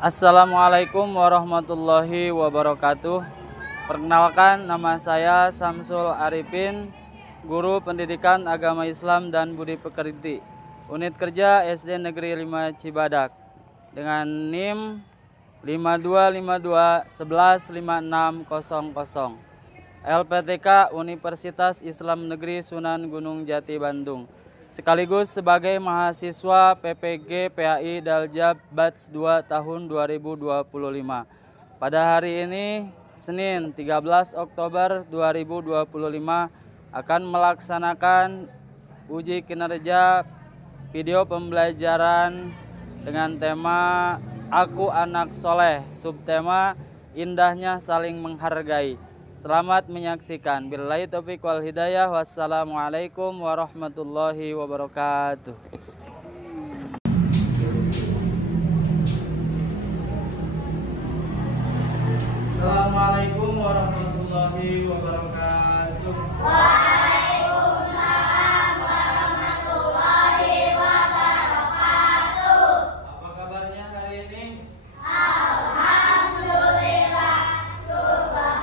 Assalamualaikum warahmatullahi wabarakatuh. Perkenalkan, nama saya Samsul Arifin, Guru Pendidikan Agama Islam dan Budi Pekerti, Unit Kerja SD Negeri 5 Cibadak, dengan NIM 5252115600, LPTK Universitas Islam Negeri Sunan Gunung Jati Bandung, sekaligus sebagai mahasiswa PPG PAI Daljab Batch 2 tahun 2025. Pada hari ini, Senin 13 Oktober 2025, akan melaksanakan uji kinerja video pembelajaran dengan tema Aku Anak Soleh, subtema Indahnya Saling Menghargai. Selamat menyaksikan. Billahi taufiq wal hidayah. Wassalamualaikum warahmatullahi wabarakatuh. Assalamualaikum warahmatullahi wabarakatuh. Waalaikumsalam warahmatullahi wabarakatuh. Apa kabarnya hari ini? Alhamdulillah, subhanallah,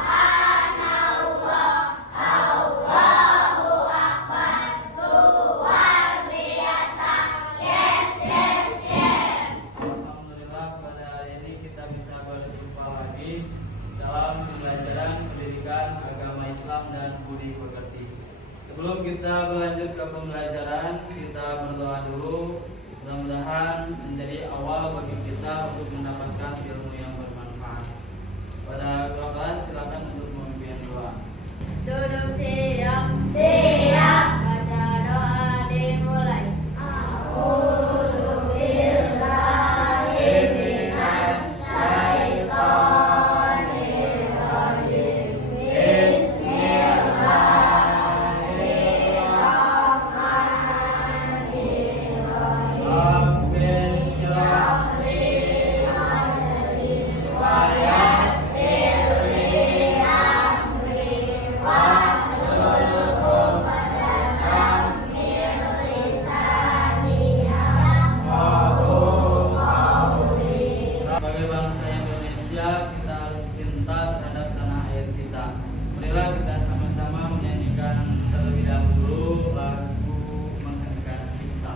Allahu Akbar, luar biasa. Yes, yes, yes. Alhamdulillah, pada hari ini kita bisa berjumpa lagi dalam pembelajaran pendidikan agama Islam dan budi pekerti. Sebelum kita berlanjut ke pembelajaran, kita berdoa dulu. Mudah-mudahan menjadi awal bagi kita untuk mendapatkan ilmu yang bermanfaat. Pada ketua kelas, silakan untuk memimpin doa. Duduk siap. Siap. Baca doa dimulai. A'udzubillahi minasyaitonirrajim. Bismillahirrahmanirrahim. Rabbil syrah Wa yassir li amri wahlul 'uqdatam min lisani yafqahu qawli. Sebagai bangsa Indonesia, kita harus cinta terhadap tanah air kita. Marilah kita sama-sama menyanyikan terlebih dahulu lagu Mengheningkan Cipta.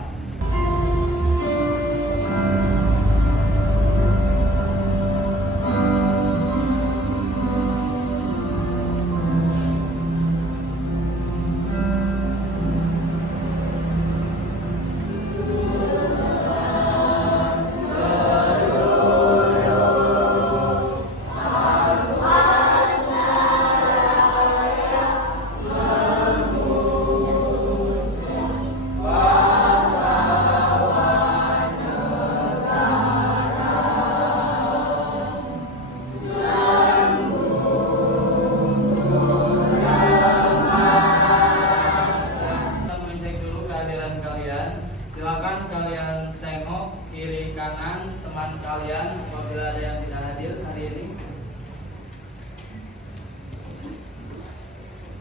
Kita mengecek dulu kehadiran kalian. Silakan kalian tengok kiri kanan teman kalian apabila ada yang tidak hadir hari ini.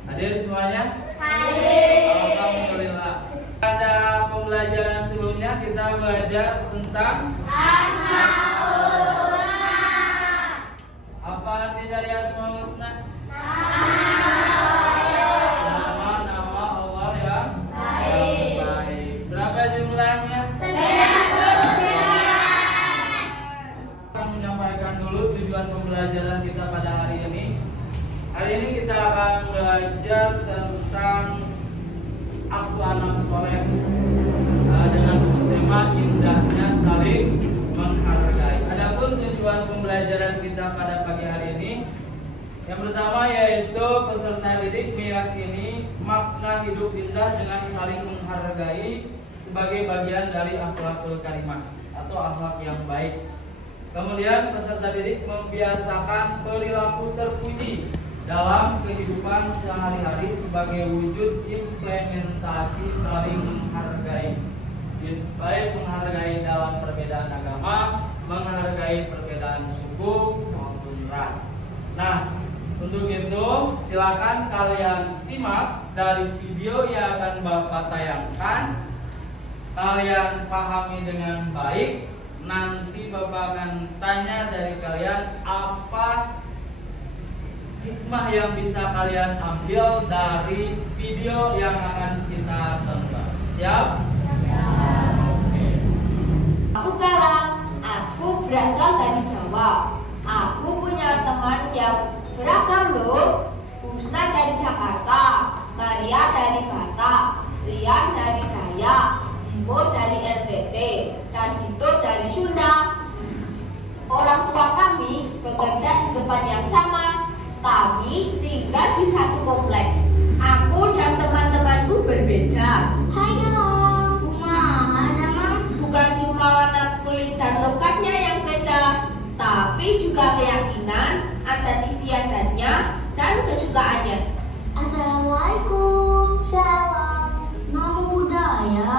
Hadir semuanya? Hadir. Alhamdulillah. Pada pembelajaran sebelumnya kita belajar tentang Asmaul Husna. apa arti dari Asmaul Husna? Nama-nama Allah yang baik. Berapa jumlahnya? Akan menyampaikan dulu tujuan pembelajaran kita pada hari ini. Hari ini kita akan belajar tentang Aku Anak Soleh dengan subtema Indahnya Saling Menghargai. Adapun tujuan pembelajaran kita pada pagi hari ini, yang pertama yaitu peserta didik meyakini makna hidup indah dengan saling menghargai sebagai bagian dari akhlakul karimah atau akhlak yang baik. Kemudian peserta didik membiasakan perilaku terpuji dalam kehidupan sehari-hari sebagai wujud implementasi saling menghargai, baik menghargai dalam perbedaan agama, menghargai perbedaan suku maupun ras. Nah, untuk itu silakan kalian simak dari video yang akan Bapak tayangkan. Kalian pahami dengan baik nanti Bapak akan tanya dari kalian apa hikmah yang bisa kalian ambil dari video yang akan kita tonton. Siap? Oke. Aku Galang, aku berasal dari Jawa. Aku punya teman yang beragam loh. Husna dari Jakarta, Maria dari Batak, Rian dari Dayak, Mbo dari NTT, dan Dito dari Sunda. Orang tua kami bekerja di tempat yang sama, tapi tinggal di satu kompleks. Aku dan teman-temanku berbeda. Hai Galang, ada mah? Bukan cuma warna kulit dan lokatnya yang beda, tapi juga keyakinan, adat istiadatnya, dan kesukaannya. Assalamualaikum. Shalom. Nama budaya.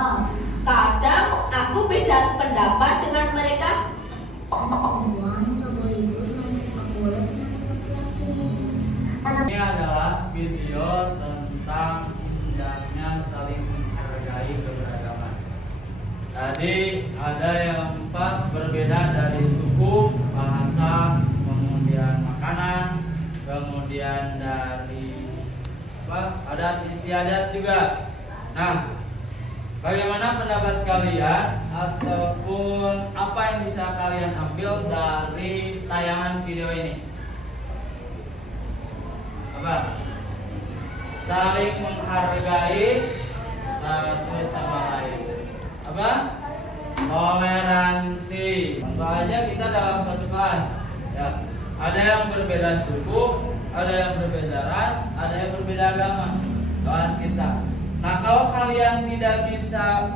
Kadang aku beda pendapat dengan mereka. Anak perempuan nggak boleh ikut main sepak bola sama laki-laki. Ini adalah video tentang indahnya saling menghargai keberagaman. Tadi ada yang 4 berbeda dari suku, bahasa, kemudian makanan, kemudian dari adat istiadat juga. Nah, bagaimana pendapat kalian ataupun apa yang bisa kalian ambil dari tayangan video ini? Apa? Saling menghargai satu sama lain. Apa? Toleransi. Contoh aja kita dalam satu kelas. Ya, ada yang berbeda suku, ada yang berbeda ras, ada yang berbeda agama. Kelas kita. Nah, kalau kalian tidak bisa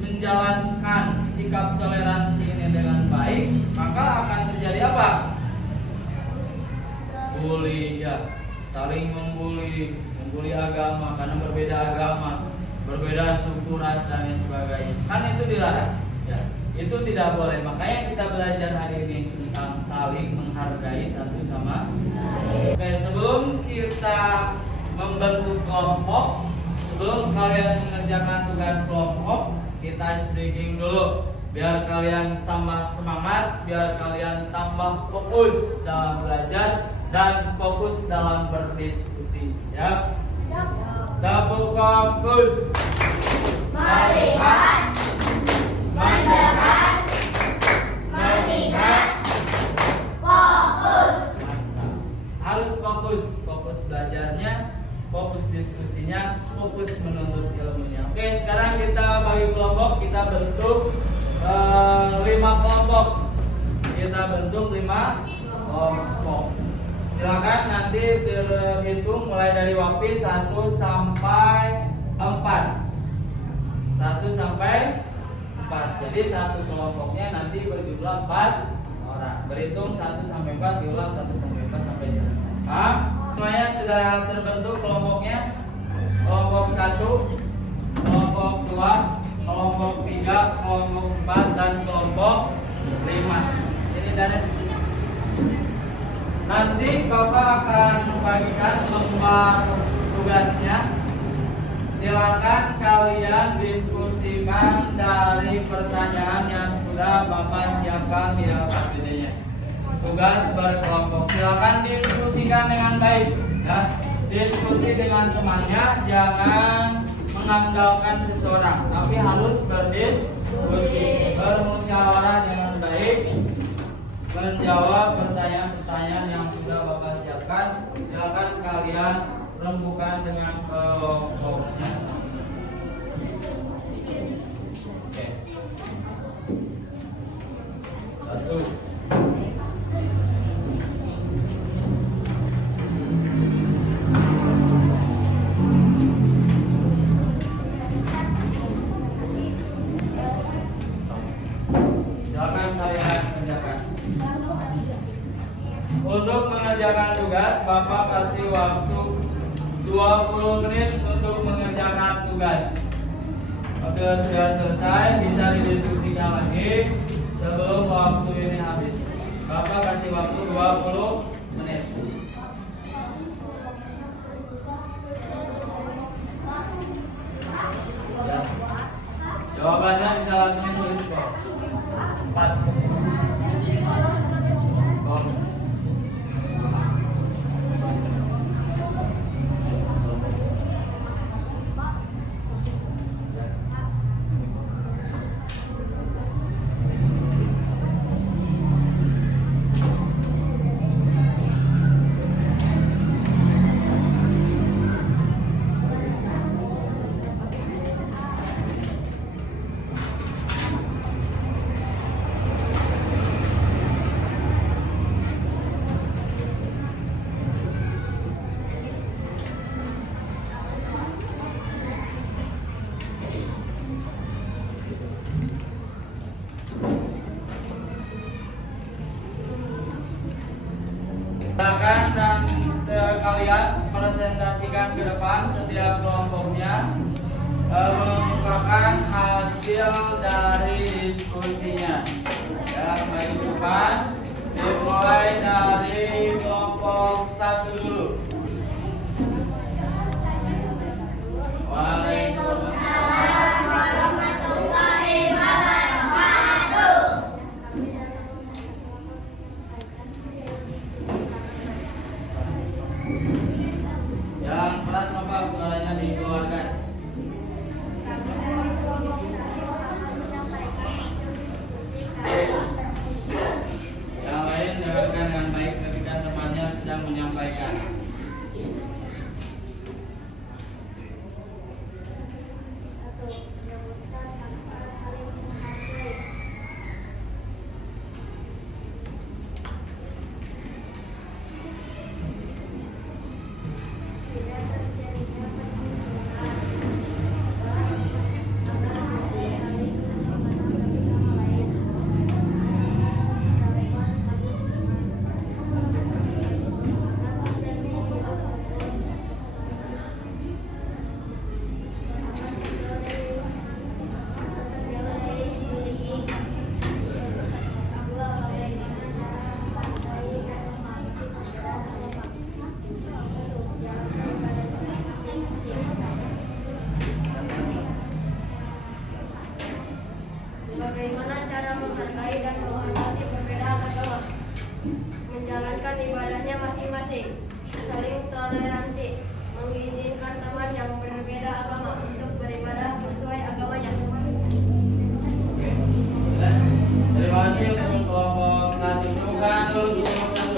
menjalankan sikap toleransi ini dengan baik, maka akan terjadi apa? Bully, ya. Saling membuli agama karena berbeda agama, berbeda suku, ras, dan lain sebagainya. Kan itu dilarang. Ya, itu tidak boleh. Makanya kita belajar hari ini tentang saling menghargai satu sama lain. Oke, sebelum kita membentuk kelompok, sebelum kalian mengerjakan tugas kelompok, kita speaking dulu biar kalian tambah semangat, biar kalian tambah fokus dalam belajar dan fokus dalam berdiskusi. Ya. Double fokus. Melihat, mendengar, mengingat, fokus. Mantap. Harus fokus belajarnya, fokus diskusinya, fokus menuntut ilmunya. Oke, sekarang kita bagi kelompok, kita bentuk 5 kelompok. Kita bentuk 5 kelompok. Silakan nanti dihitung mulai dari Wapi 1 sampai 4. 1 sampai 4. Jadi satu kelompoknya nanti berjumlah 4 orang. Berhitung 1 sampai 4, diulang 1 sampai 4 sampai selesai. Paham? Semuanya sudah terbentuk kelompoknya. Kelompok 1, kelompok 2, kelompok 3, kelompok 4, dan kelompok 5. Ini Danes. Nanti Bapak akan membagikan lembar tugasnya. Silakan kalian diskusikan dari pertanyaan yang sudah Bapak siapkan di dalam videonya. Tugas berkelompok. Silakan diskusikan dengan baik, ya. Diskusi dengan temannya, jangan mengandalkan seseorang, tapi harus berdiskusi, bermusyawarah dengan baik, menjawab pertanyaan-pertanyaan yang sudah Bapak siapkan. Silakan kalian rembukan dengan kelompoknya. Oke. 1. Untuk mengerjakan tugas, Bapak kasih waktu 20 menit untuk mengerjakan tugas. Apabila sudah selesai, bisa didiskusikan lagi sebelum waktu ini habis. Bapak kasih waktu 20 menit. Ya. Jawabannya di salah sini tulis kok. 4. Kok. Silakan dan kalian presentasikan ke depan setiap kelompoknya, mengemukakan hasil dari diskusinya. Ya, mari ke depan. Dimulai dari kelompok 1 dulu. Waalaikumsalam warahmatullahi wabarakatuh. Yang keras apa suaranya dikeluarkan? Yang lain dengarkan dengan baik ketika temannya sedang menyampaikan. Bagaimana cara menghargai dan menghormati perbedaan agama, menjalankan ibadahnya masing-masing, saling toleransi, mengizinkan teman yang berbeda agama untuk beribadah sesuai agamanya. Terima kasih untuk kelompok 1. Bukan dulu kelompok 1.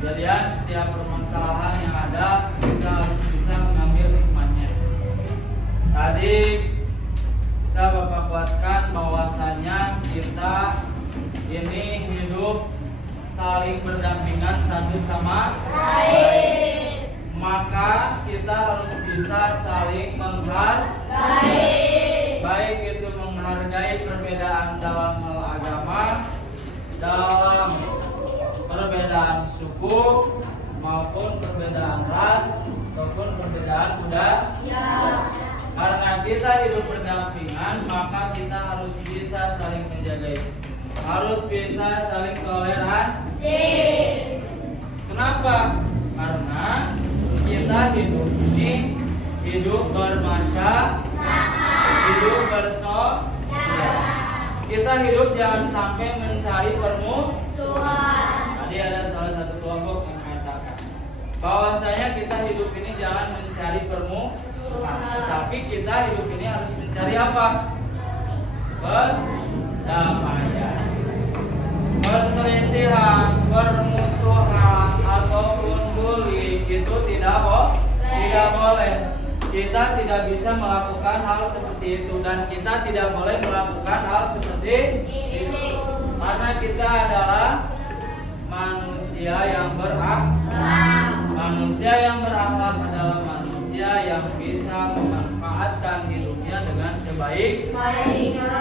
Kemudian setiap permasalahan yang ada kita harus bisa mengambil hikmahnya. Tadi bisa Bapak kuatkan bahwasanya kita ini hidup saling berdampingan satu sama lain. Maka kita harus bisa saling menghargai, baik itu menghargai perbedaan dalam hal agama, dalam perbedaan suku maupun perbedaan ras ataupun perbedaan budaya. Karena kita hidup berdampingan, maka kita harus bisa saling menjaga, harus bisa saling toleransi. Kenapa? Karena kita hidup ini hidup bermasyarakat, hidup bersosial. Kita hidup jangan sampai mencari permusuhan. Tadi ada salah satu kelompok yang mengatakan bahwasanya kita hidup ini jangan mencari permusuhan, tapi kita hidup ini harus mencari apa? Perdamaian. Perselisihan, permusuhan ataupun bullying itu tidak boleh. Kita tidak bisa melakukan hal seperti itu dan kita tidak boleh melakukan hal seperti itu. Karena kita adalah manusia yang berakhlak. Manusia yang berakhlak adalah manusia yang bisa memanfaatkan hidupnya dengan sebaik-baiknya,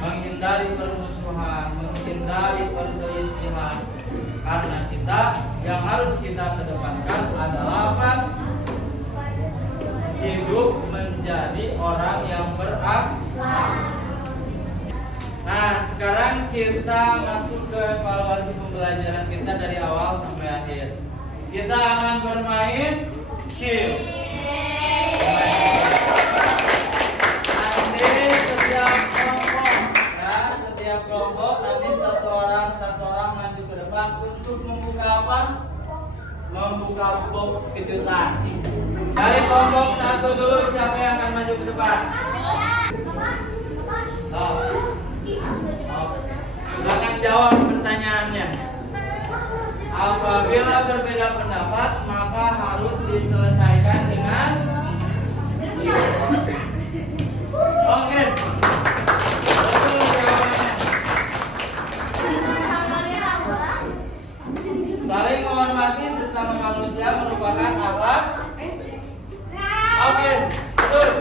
menghindari permusuhan, menghindari perselisihan. Karena kita yang harus kita kedepankan adalah apa? Hidup menjadi orang yang berakhlak. Nah, sekarang kita masuk ke evaluasi pembelajaran kita dari awal sampai akhir. Kita akan bermain game. Nanti setiap kelompok nanti satu orang maju ke depan untuk membuka apa? Membuka box kejutan. Dari kelompok satu dulu, siapa yang akan maju ke depan? Silakan jawab pertanyaannya. Apabila berbeda pendapat, maka harus diselesaikan dengan oke. Betul jawabannya. Saling menghormati sesama manusia merupakan apa? Oke, betul.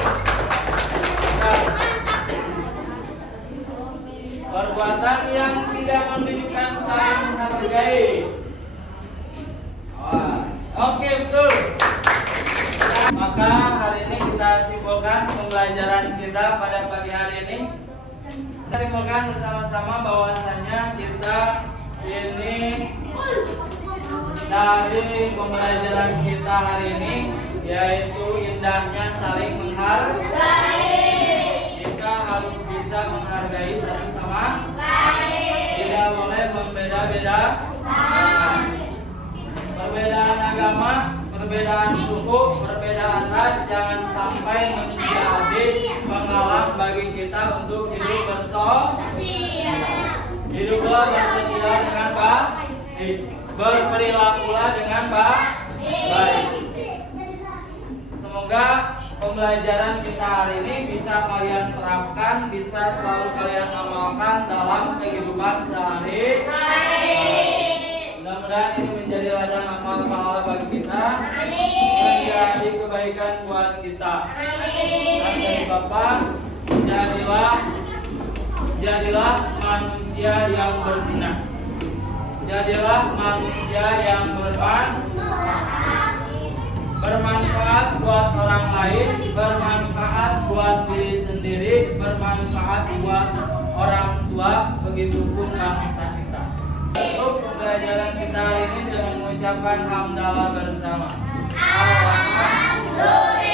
Perbuatan yang tidak menunjukkan saling menghargai. Oke, betul. Maka hari ini kita simpulkan pembelajaran kita pada pagi hari ini. Kita simpulkan bersama-sama bahwasanya kita ini dari pembelajaran kita hari ini yaitu indahnya saling menghargai. Kita harus bisa menghargai satu sama lain. Tidak boleh membeda-bedakan. Perbedaan agama, perbedaan suku, perbedaan ras jangan sampai menjadi penghalang bagi kita untuk hidup bersosial. Hiduplah bersosial dengan baik, berperilakulah dengan baik. Semoga pembelajaran kita hari ini bisa kalian terapkan, bisa selalu kalian amalkan dalam kehidupan sehari-hari. Mudah-mudahan ini menjadi ladang amal pahala bagi kita, menjadi kebaikan buat kita. Dan dari Bapak, jadilah manusia yang berguna. Jadilah manusia yang bermanfaat buat orang lain, bermanfaat buat diri sendiri, bermanfaat buat orang tua, begitupun bangsa kita. Untuk pembelajaran kita hari ini dengan mengucapkan hamdalah bersama. Alhamdulillah.